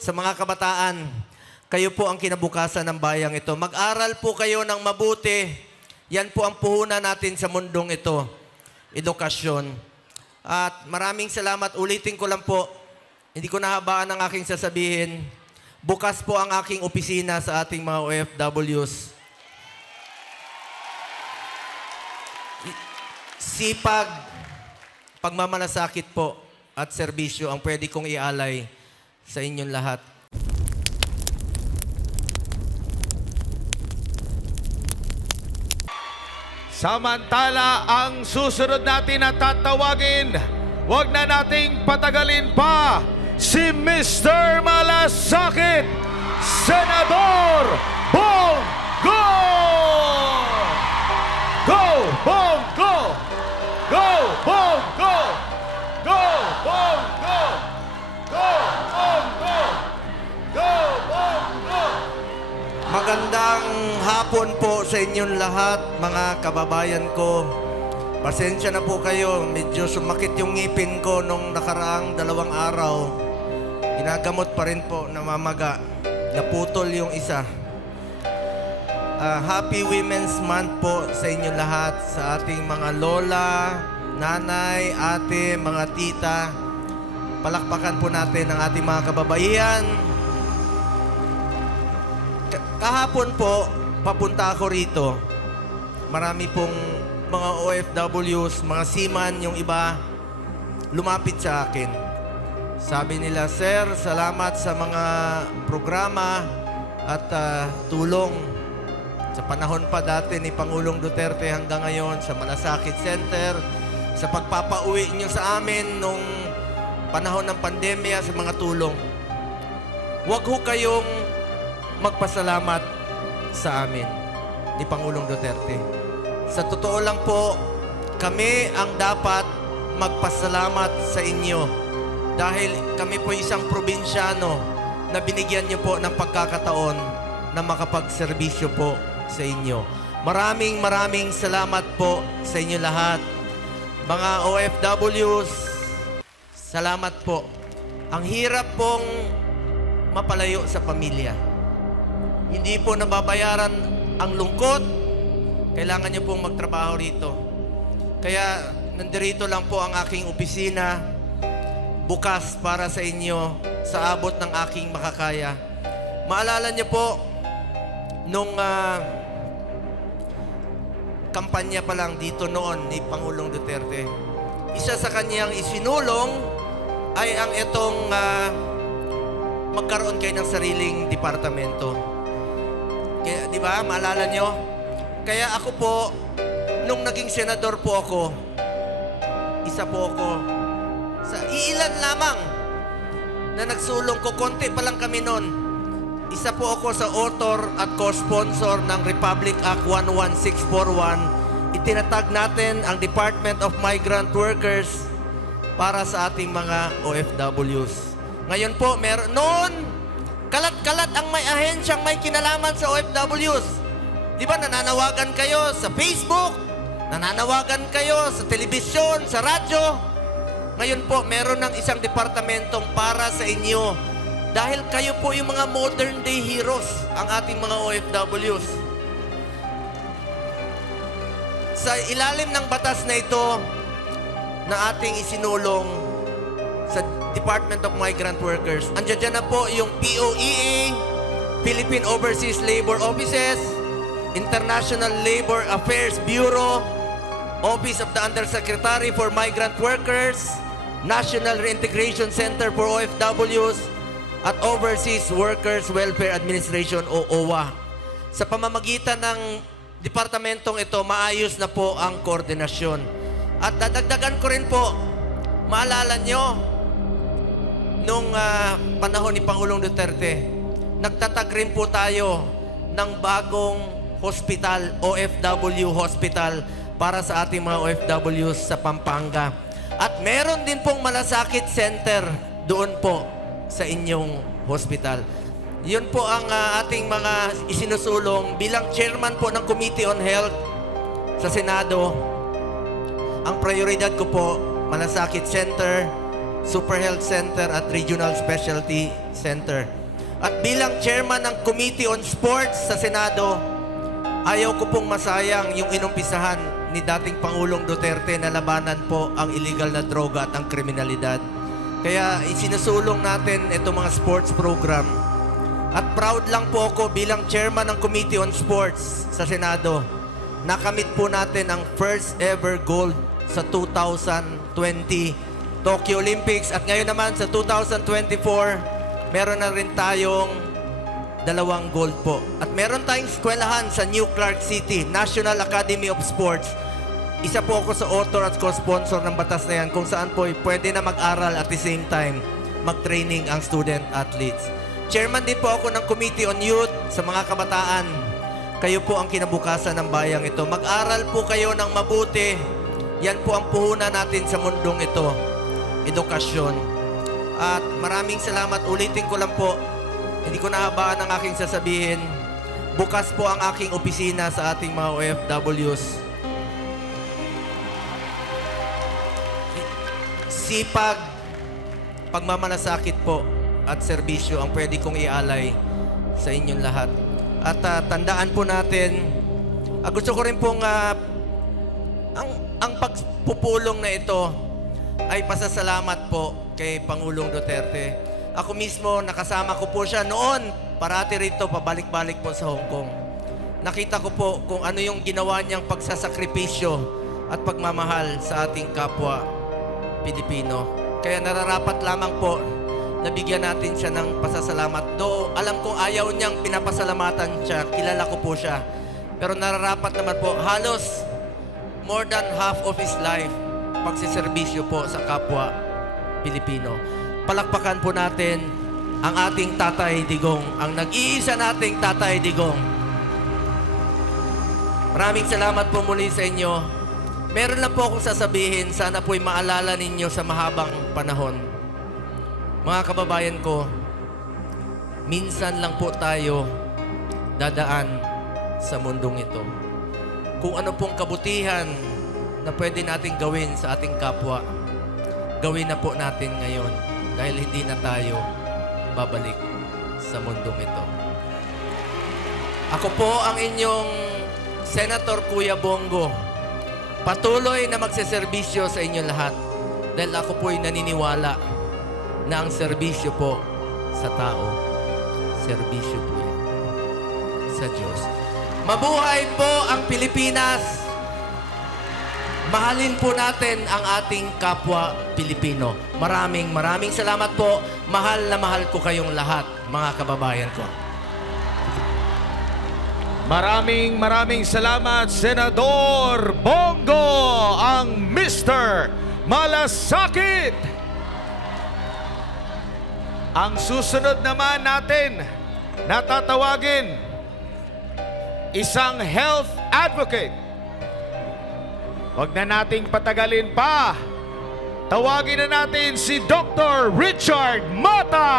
sa mga kabataan. Kayo po ang kinabukasan ng bayang ito. Mag-aral po kayo ng mabuti. Yan po ang puhunan natin sa mundong ito. Edukasyon. At maraming salamat. Ulitin ko lang po. Hindi ko nahabaan ang aking sasabihin. Bukas po ang aking opisina sa ating mga OFWs. Sipag, pagmamalasakit po at serbisyo ang pwede kong ialay sa inyong lahat. Samantala, ang susunod natin na tatawagin, wag na nating patagalin pa, si Mr. Malasakit, Senador Bongo! Go, Bongo! Go, Bongo! Go, Bongo! Go, Bongo! Go, Bongo! Magandang hapon po sa inyong lahat, mga kababayan ko. Pasensya na po kayo, medyo sumakit yung ngipin ko nung nakaraang 2 araw. Ginagamot pa rin po, namamaga. Naputol yung isa. Happy Women's Month po sa inyong lahat, sa ating mga lola, nanay, ate, mga tita. Palakpakan po natin ang ating mga kababaihan. Kahapon po, papunta ako rito. Marami pong mga OFWs, mga seaman, yung iba, lumapit sa akin. Sabi nila, Sir, salamat sa mga programa at tulong. Sa panahon pa dati ni Pangulong Duterte hanggang ngayon, sa Malasakit Center, sa pagpapauwi niyo sa amin nung panahon ng pandemya, sa mga tulong. Huwag ho kayong magpasalamat sa amin ni Pangulong Duterte. Sa totoo lang po, kami ang dapat magpasalamat sa inyo dahil kami po isang probinsyano na binigyan niyo po ng pagkakataon na makapagserbisyo po sa inyo. Maraming salamat po sa inyo lahat. Mga OFWs, salamat po. Ang hirap pong mapalayo sa pamilya. Hindi po nababayaran ang lungkot. Kailangan niyo pong magtrabaho rito. Kaya nandirito lang po ang aking opisina bukas para sa inyo sa abot ng aking makakaya. Maalala niyo po nung kampanya pa lang dito noon ni Pangulong Duterte, isa sa kanyang isinulong ay ang itong magkaroon kayo ng sariling departamento. Kaya, di ba? Maalala nyo? Kaya ako po, nung naging senador po ako, isa po ako sa iilan lamang na nagsulong ko. Konti pa lang kami noon. Isa po ako sa author at co-sponsor ng Republic Act 11641. Itinatag natin ang Department of Migrant Workers para sa ating mga OFWs. Ngayon po, meron noon, kalat-kalat ang may ahensyang may kinalaman sa OFWs. Di ba nananawagan kayo sa Facebook, nananawagan kayo sa telebisyon, sa radyo. Ngayon po, meron ng isang departamentong para sa inyo. Dahil kayo po yung mga modern day heroes, ang ating mga OFWs. Sa ilalim ng batas na ito, na ating isinulong sa Department of Migrant Workers, andiyan na po yung POEA, Philippine Overseas Labor Offices, International Labor Affairs Bureau, Office of the Undersecretary for Migrant Workers, National Reintegration Center for OFWs, at Overseas Workers Welfare Administration o OWA. Sa pamamagitan ng departamentong ito, maayos na po ang koordinasyon. At dadagdagan ko rin po, maalala nyo, nung panahon ni Pangulong Duterte, nagtatag rin po tayo ng bagong hospital, OFW hospital, para sa ating mga OFWs sa Pampanga. At meron din pong Malasakit Center doon po sa inyong hospital. Yun po ang ating mga isinusulong bilang chairman po ng Committee on Health sa Senado. Ang prioridad ko po, Malasakit Center, Super Health Center at Regional Specialty Center. At bilang chairman ng Committee on Sports sa Senado, ayaw ko pong masayang yung inumpisahan ni dating Pangulong Duterte na labanan po ang illegal na droga at ang kriminalidad. Kaya isinusulong natin itong mga sports program. At proud lang po ako bilang chairman ng Committee on Sports sa Senado. Nakamit po natin ang first ever gold sa 2020 Tokyo Olympics. At ngayon naman sa 2024, meron na rin tayong 2 gold po. At meron tayong eskwelahan sa New Clark City, National Academy of Sports. Isa po ako sa author at co-sponsor ng batas na yan kung saan po pwede na mag-aral at the same time mag-training ang student athletes. Chairman din po ako ng Committee on Youth sa mga kabataan. Kayo po ang kinabukasan ng bayang ito. Mag-aral po kayo ng mabuti. Yan po ang puhunan natin sa mundong ito. Edukasyon. At maraming salamat. Ulitin ko lang po. Hindi ko nahabaan ang aking sasabihin. Bukas po ang aking opisina sa ating mga OFWs. Sipag, pagmamalasakit po at serbisyo ang pwede kong ialay sa inyong lahat. At tandaan po natin, gusto ko rin pong ang pagpupulong na ito ay pasasalamat po kay Pangulong Duterte. Ako mismo, nakasama ko po siya noon, parati rito, pabalik-balik po sa Hong Kong. Nakita ko po kung ano yung ginawa niyang pagsasakripisyo at pagmamahal sa ating kapwa Pilipino. Kaya nararapat lamang po na bigyan natin siya ng pasasalamat. Do, alam kong ayaw niyang pinapasalamatan siya, kilala ko po siya. Pero nararapat naman po, halos more than half of his life, pagsiservisyo po sa kapwa Pilipino. Palakpakan po natin ang ating Tatay Digong, ang nag-iisa nating Tatay Digong. Maraming salamat po muli sa inyo. Meron lang po akong sasabihin, sana po'y maalala ninyo sa mahabang panahon. Mga kababayan ko, minsan lang po tayo dadaan sa mundong ito. Kung ano pong kabutihan na pwede nating gawin sa ating kapwa, gawin na po natin ngayon dahil hindi na tayo babalik sa mundong ito. Ako po ang inyong Senator Kuya Bongo. Patuloy na magseserbisyo sa inyo lahat dahil ako po'y naniniwala na ang serbisyo po sa tao, serbisyo po yan sa Diyos. Mabuhay po ang Pilipinas! Mahalin po natin ang ating kapwa Pilipino. Maraming salamat po. Mahal na mahal ko kayong lahat, mga kababayan ko. Maraming salamat, Senador Bongo, ang Mr. Malasakit. Ang susunod naman natin, natatawagin, isang health advocate. Huwag na nating patagalin pa. Tawagin na natin si Dr. Richard Mata.